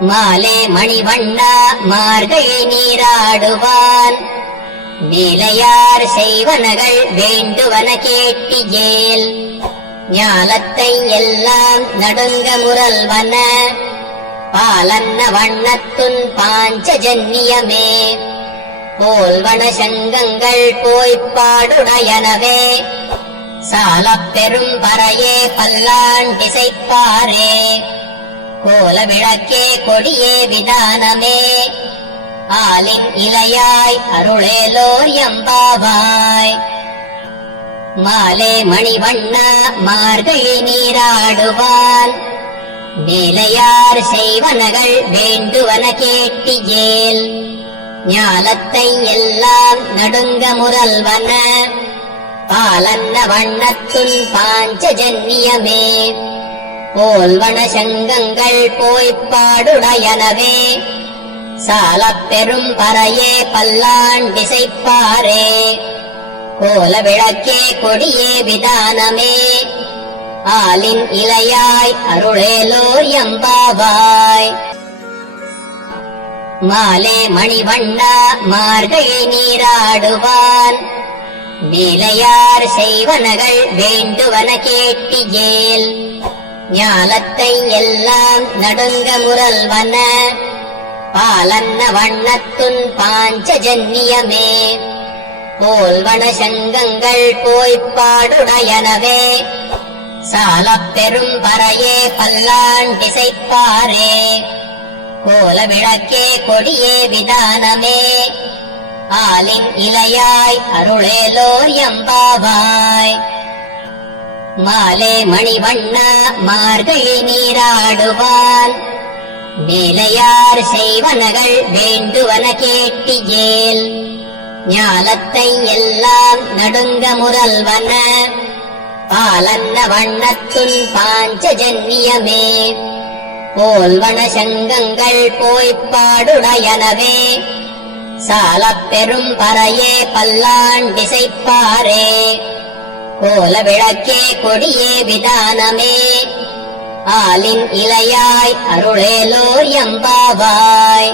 மாலே மணிவண்ணா மார்கழி நீராடுவான் மேலையார் செய்வனகள் வேண்டுவன கேட்டியேல் ஞாலத்தை எல்லாம் நடுங்க முரல்வன பாலன்ன வண்ணத்துன் பாஞ்சஜன்னியமே போல்வன சங்கங்கள் போய்ப்பாடுடையனவே சாலப் பெரும் பறையே பல்லாண்டிசைப்பாரே கோல விளக்கே கொடியே விதானமே ஆலின் இலையாய் அருளேலோர் எம்பாவாய். மாலே மணிவண்ணா மார்கழி நீராடுவான் மேலையார் செய்வனகள் வேண்டுவன கேட்டியேல் ஞாலத்தை எல்லாம் நடுங்க முரல்வன பாலன்ன வண்ணத்துன் பாஞ்சஜன்னியமே போல்வன சங்கங்கள் போய்ப்பாடுடையனவே சாலப் பெரும் பறையே பல்லாண்டிசைப்பாரே கோல விளக்கே கொடியே விதானமே ஆலின் இலையாய் அருளேலோர் எம்பாவாய். மாலே மணிவண்ணா மார்கழி நீராடுவான் மேலையார் செய்வனகள் வேண்டுவன கேட்டியேல் ஞாலத்தை எல்லாம் நடுங்க முரல்வன பாலன்ன வண்ணத்துன் பாஞ்சஜன்னியமே போல்வன சங்கங்கள் போய்ப்பாடுடையனவே சாலப் பெரும் பறையே பல்லாண்டிசைப்பாரே கோல விளக்கே கொடியே விதானமே ஆலின் இலையாய் அருளேலோர் எம்பாவாய். மாலே மணிவண்ணா மார்கழி நீராடுவான் மேலையார் செய்வனகள் வேண்டுவன கேட்டியேல் ஞாலத்தை எல்லாம் நடுங்க முரல்வன பாலன்ன வண்ணத்துன் பாஞ்சஜன்னியமே போல்வன சங்கங்கள் போய்ப்பாடுடையனவே சாலப் பெரும் பறையே பல்லாண்டிசைப்பாரே கோல விளக்கே கொடியே விதானமே ஆலின் இலையாய் அருளேலோர் எம்பாவாய்.